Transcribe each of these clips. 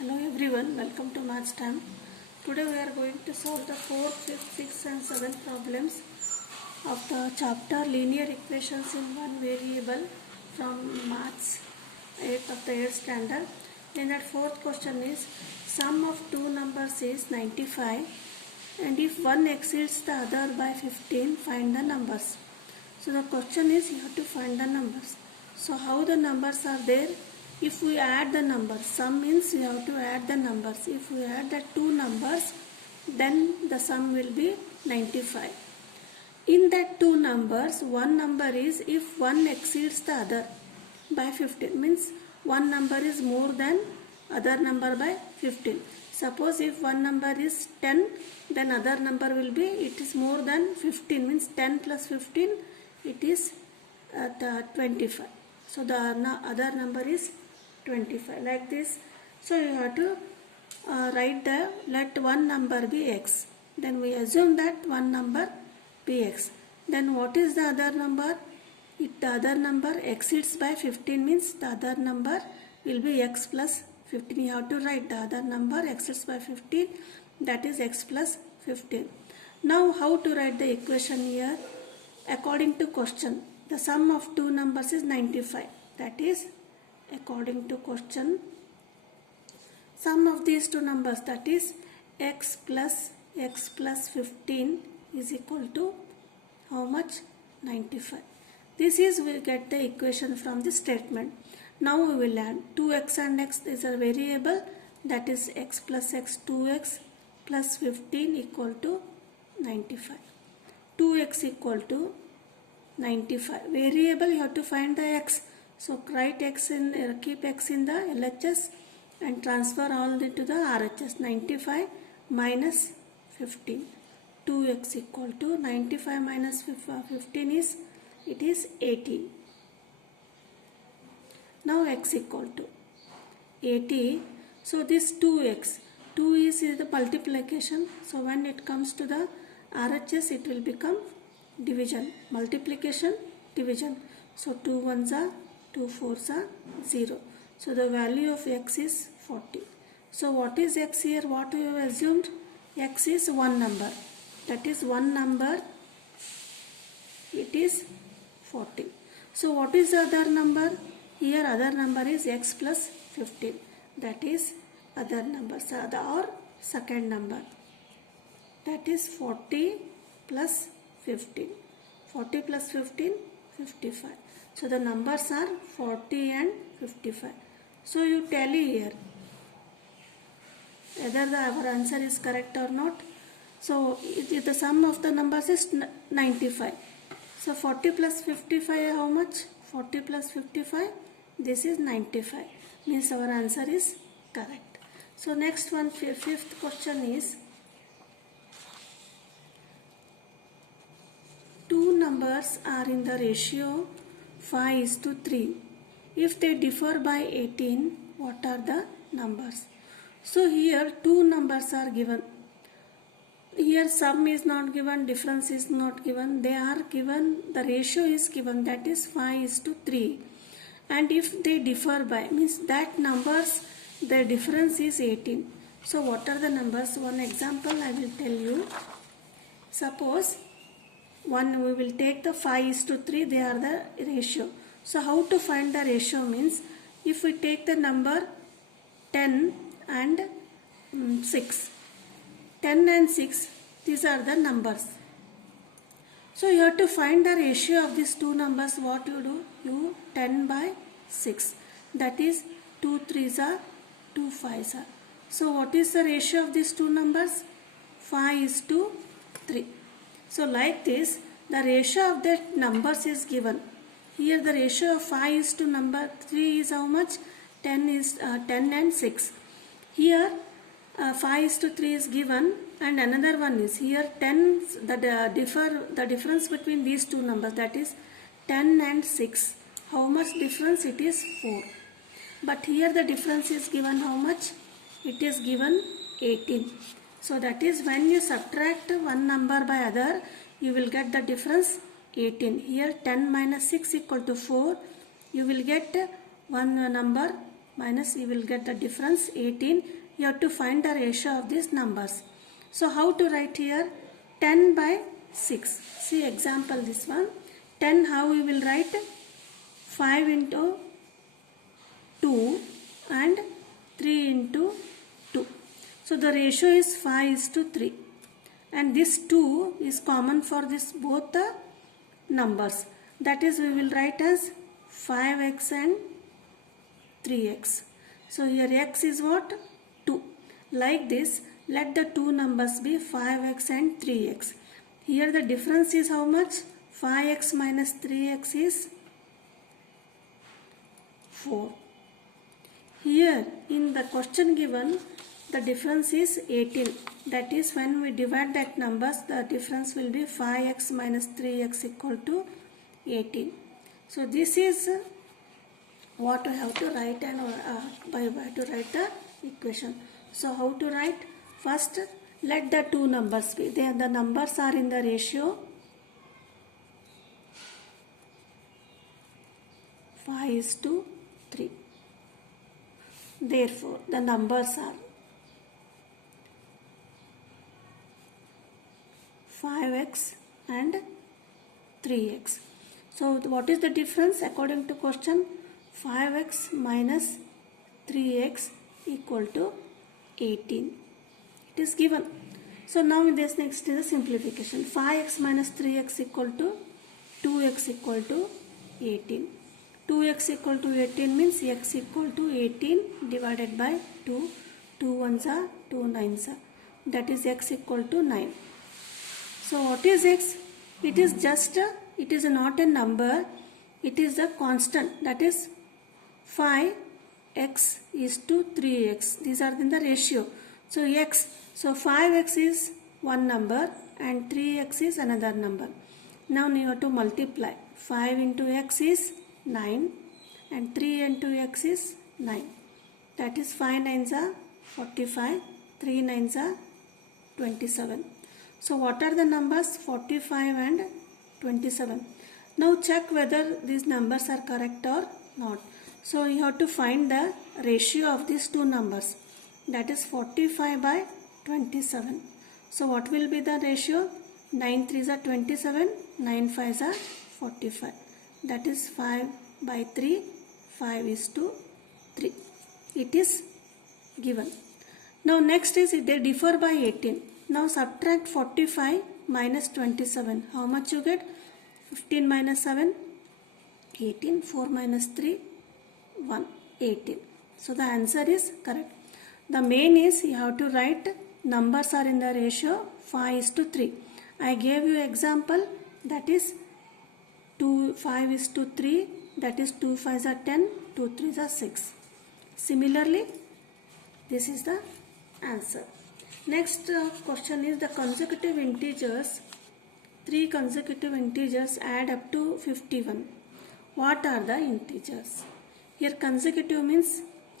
Hello everyone, welcome to Maths Time. Today we are going to solve the 4th, 5th, 6th and 7th problems of the chapter Linear Equations in One Variable from Maths 8th of the 8th standard. Then that fourth question is, sum of two numbers is 95 and if one exceeds the other by 15, find the numbers. So the question is, you have to find the numbers. So how the numbers are there? If we add the numbers, sum means you have to add the numbers. If we add the two numbers, then the sum will be 95. In that two numbers, one number is if one exceeds the other by 15. Means one number is more than other number by 15. Suppose if one number is 10, then other number will be, it is more than 15. Means 10 plus 15, it is 25. So the other number is 25, like this. So you have to write let one number be x. Then we assume that one number be x. Then what is the other number? If the other number exceeds by 15 means the other number will be x plus 15. You have to write the other number exceeds by 15, that is x plus 15. Now how to write the equation here? According to question, the sum of two numbers is 95. That is, according to question, sum of these two numbers, that is x plus 15 is equal to how much? 95. This is, we get the equation from the statement. Now we will add 2x and x is a variable, that is x plus x, 2x plus 15 equal to 95. 2x equal to 95. Variable, you have to find the x. So write x in, keep x in the LHS and transfer all into the RHS. 95 minus 15. 2x equal to 95 minus 15 is, it is 80. Now x equal to 80. So this 2x, 2 is the multiplication. So when it comes to the RHS, it will become division. Multiplication, division. So 2 ones are 2 fours are 0. So the value of x is 40. So what is x here? What we have assumed? X is one number. That is one number. It is 40. So what is the other number? Here other number is x plus 15. That is other number. So or second number. That is 40 plus 15. 40 plus 15, 55. So the numbers are 40 and 55. So you tally here whether our answer is correct or not. So the sum of the numbers is 95. So 40 plus 55 how much? 40 plus 55, this is 95. Means our answer is correct. So next one, fifth question is, two numbers are in the ratio 5:3. If they differ by 18, what are the numbers? So here two numbers are given. Here sum is not given, difference is not given. They are given, the ratio is given, that is 5:3. And if they differ by, means that numbers, the difference is 18. So what are the numbers? One example I will tell you. Suppose one, we will take the 5:3, they are the ratio. So how to find the ratio means, if we take the number 10 and 6. 10 and 6, these are the numbers. So you have to find the ratio of these two numbers. What you do? You 10 by 6. That is 2 3s are 2 5s are. So what is the ratio of these two numbers? 5:3. So like this, the ratio of the numbers is given. Here the ratio of 5 is to number 3 is how much? 10 is 10 and 6. Here 5:3 is given, and another one is here 10. The difference between these two numbers, that is 10 and 6. How much difference? It is 4. But here the difference is given how much? It is given 18. So that is, when you subtract one number by other, you will get the difference 18. Here 10 minus 6 equal to 4. You will get one number minus you will get the difference 18. You have to find the ratio of these numbers. So how to write here? 10 by 6. See example this one. 10 how we will write? 5 into 2 and 3 into 2. So the ratio is 5:3. And this 2 is common for this both the numbers. That is we will write as 5x and 3x. So here x is what? 2. Like this, let the two numbers be 5x and 3x. Here the difference is how much? 5x minus 3x is 4. Here in the question given, the difference is 18. That is when we divide that numbers, the difference will be 5x minus 3x equal to 18. So this is what we have to write and by to write the equation. So how to write? First, let the two numbers be. There the numbers are in the ratio 5:3. Therefore, the numbers are 5x and 3x. So what is the difference according to question? 5x minus 3x equal to 18. It is given. So now this next is a simplification. 5x minus 3x equal to 2x equal to 18. 2x equal to 18 means x equal to 18 divided by 2. 2 ones are 2 nines are. That is x equal to 9. So what is x? It is just it is not a number. It is a constant. That is 5x is to 3x. These are in the ratio. So x. So 5x is one number and 3x is another number. Now you have to multiply. 5 into x is 9 and 3 into x is 9. That is 5 nines are 45. 3 nines are 27. So what are the numbers? 45 and 27. Now check whether these numbers are correct or not. So you have to find the ratio of these two numbers. That is 45 by 27. So what will be the ratio? 9 3s are 27, 9 5s are 45. That is 5 by 3, 5:3. It is given. Now next is they differ by 18. Now subtract 45 minus 27. How much you get? 15 minus 7, 18. 4 minus 3, 1, 18. So the answer is correct. The main is you have to write numbers are in the ratio 5:3. I gave you example, that is 5:3. That is 2 5s are 10, 2 3s are 6. Similarly, this is the answer. Next question is the consecutive integers. 3 consecutive integers add up to 51. What are the integers? Here consecutive means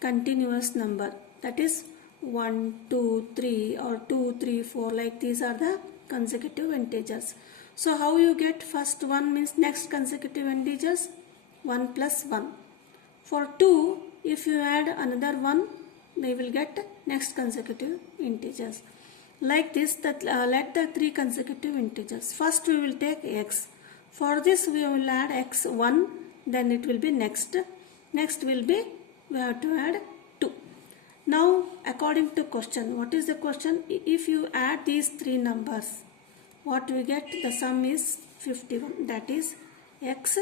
continuous number. That is 1, 2, 3 or 2, 3, 4, like these are the consecutive integers. So how you get first one means next consecutive integers? 1 plus 1. For 2, if you add another 1, they will get next consecutive integers. Like this, let the 3 consecutive integers. First we will take x. For this we will add x1, then it will be next. Next will be, we have to add 2. Now according to question, what is the question? If you add these 3 numbers, what we get? The sum is 51. That is x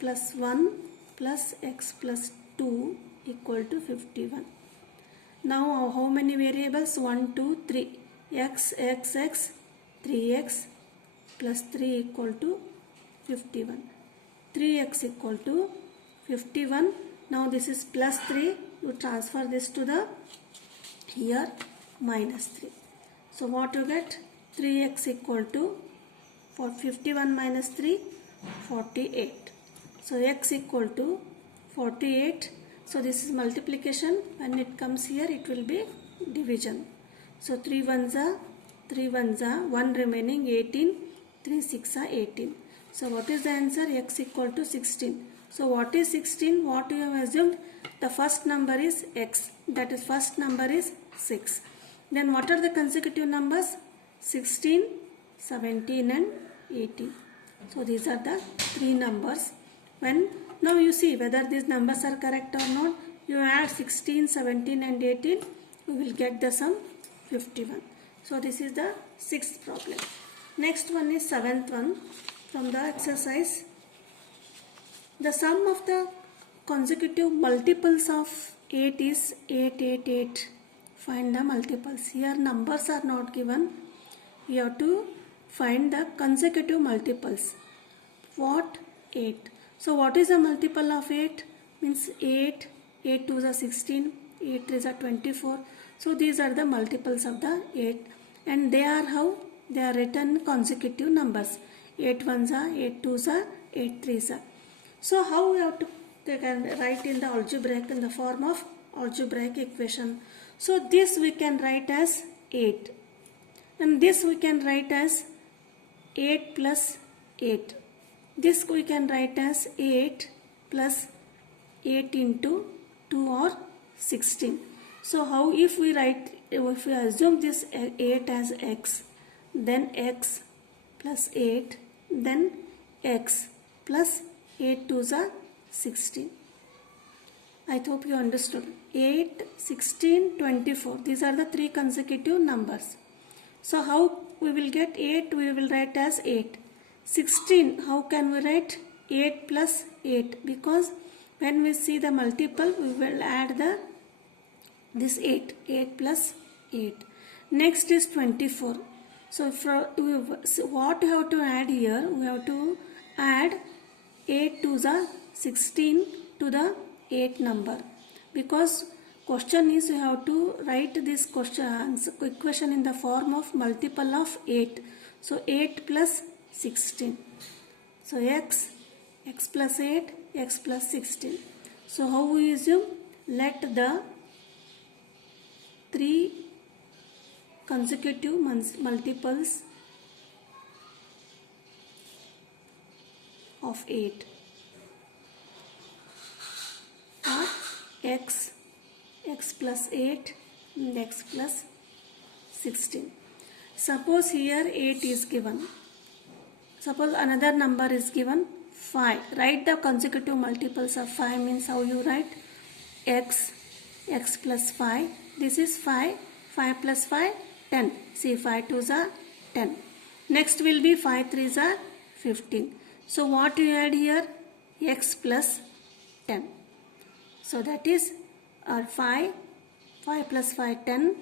plus 1 plus x plus 2 equal to 51. Now how many variables? 1, 2, 3. X, 3x plus 3 equal to 51. 3x equal to 51. Now this is plus 3. You transfer this to the here minus 3. So what you get? 3x equal to, for 51 minus 3, 48. So x equal to 48. So this is multiplication. When it comes here, it will be division. So 3 ones are 1 remaining 18. 3 6 are 18. So what is the answer? X equal to 16. So what is 16? What you have assumed? The first number is x. That is first number is 6. Then what are the consecutive numbers? 16, 17 and 18. So these are the three numbers. Now you see whether these numbers are correct or not. You add 16, 17 and 18. You will get the sum 51. So this is the sixth problem. Next one is seventh one from the exercise. The sum of the consecutive multiples of 8 is 8, 8, 8. Find the multiples. Here numbers are not given. You have to find the consecutive multiples. What? 8. So what is the multiple of 8? Means 8, 8 2 is 16, 8 3 is 24. So these are the multiples of the 8. And they are how? They are written consecutive numbers. 8 1s are, 8 2s are, 8 3s are. So how we have to write in the algebraic in the form of algebraic equation. So this we can write as 8. And this we can write as 8 plus 8. This we can write as 8 plus 8 into 2 or 16. So how if we assume this 8 as x, then x plus 8, then x plus 8 2s are 16. I hope you understood. 8, 16, 24. These are the three consecutive numbers. So how we will get 8? We will write as 8. 16, how can we write? 8 plus 8. Because when we see the multiple, we will add this 8. 8 plus 8. Next is 24. So what we have to add here? We have to add 8 to the 16 to the 8 number. Because question is you have to write this equation in the form of multiple of 8. So 8 plus 16. So x plus 8, x plus 16. So how we assume? Let the three consecutive multiples of 8 are x plus 8 and x plus 16. Suppose here 8 is given. Suppose another number is given 5. Write the consecutive multiples of 5 means how you write? X plus 5. This is 5. 5 plus 5, 10. See 5 2s are 10. Next will be 5 3s are 15. So what you add here? X plus 10. So that is 5 plus 5 10.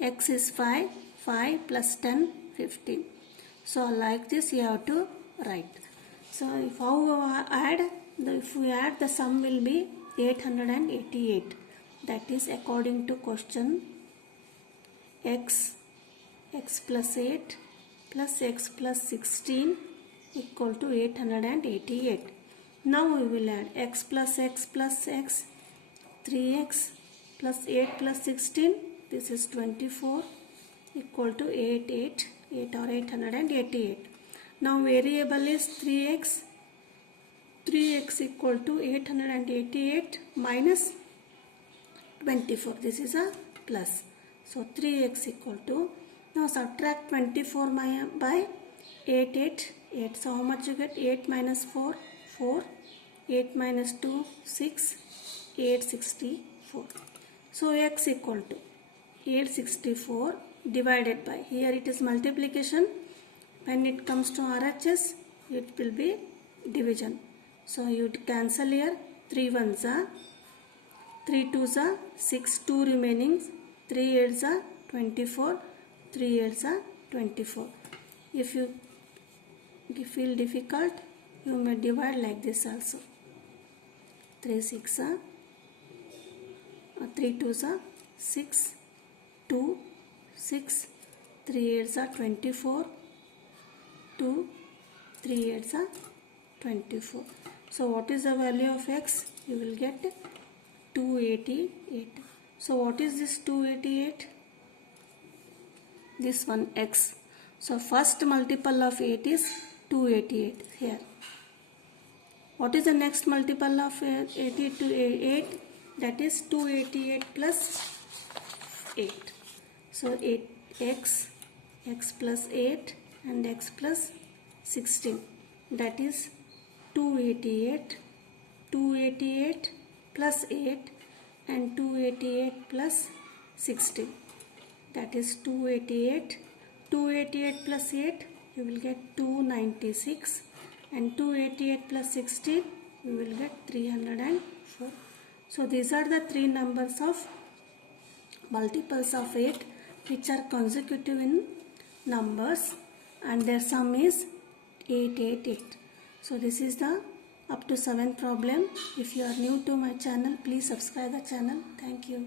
X is 5. 5 plus 10 15. So like this you have to write. So if we add the sum will be 888. That is according to question x plus 8 plus x plus 16 equal to 888. Now we will add x plus x, 3x plus 8 plus 16. This is 24 equal to 8 or 888. Now variable is 3x. 3x equal to 888 minus 24. This is a plus. So 3x equal to, now subtract 24 by 888. So how much you get? 8 minus 4, 4. 8 minus 2, 6. 864. So x equal to 864 divided by, here it is multiplication. When it comes to RHS, it will be division. So you cancel here. 3 1s are, 3 2s are 6, 2 remaining, 3 8s are 24, 3 8s are 24. If you feel difficult, you may divide like this also. 3 6 are, 3 2s are 6, 2, 6, 3 8s are 24, 2, 3 8s are 24. So what is the value of x? You will get 288. So what is this 288? This one x. So first multiple of 8 is 288 here. What is the next multiple of 80 to 8? That is 288 plus 8. So 8x, x plus 8 and x plus 16. That is 288. 288 plus 8 and 288 plus 16. That is 288. 288 plus 8 you will get 296 and 288 plus 16 you will get 304. So these are the three numbers of multiples of 8 which are consecutive in numbers and their sum is 888. So this is the up to 7th problem. If you are new to my channel, please subscribe the channel. Thank you.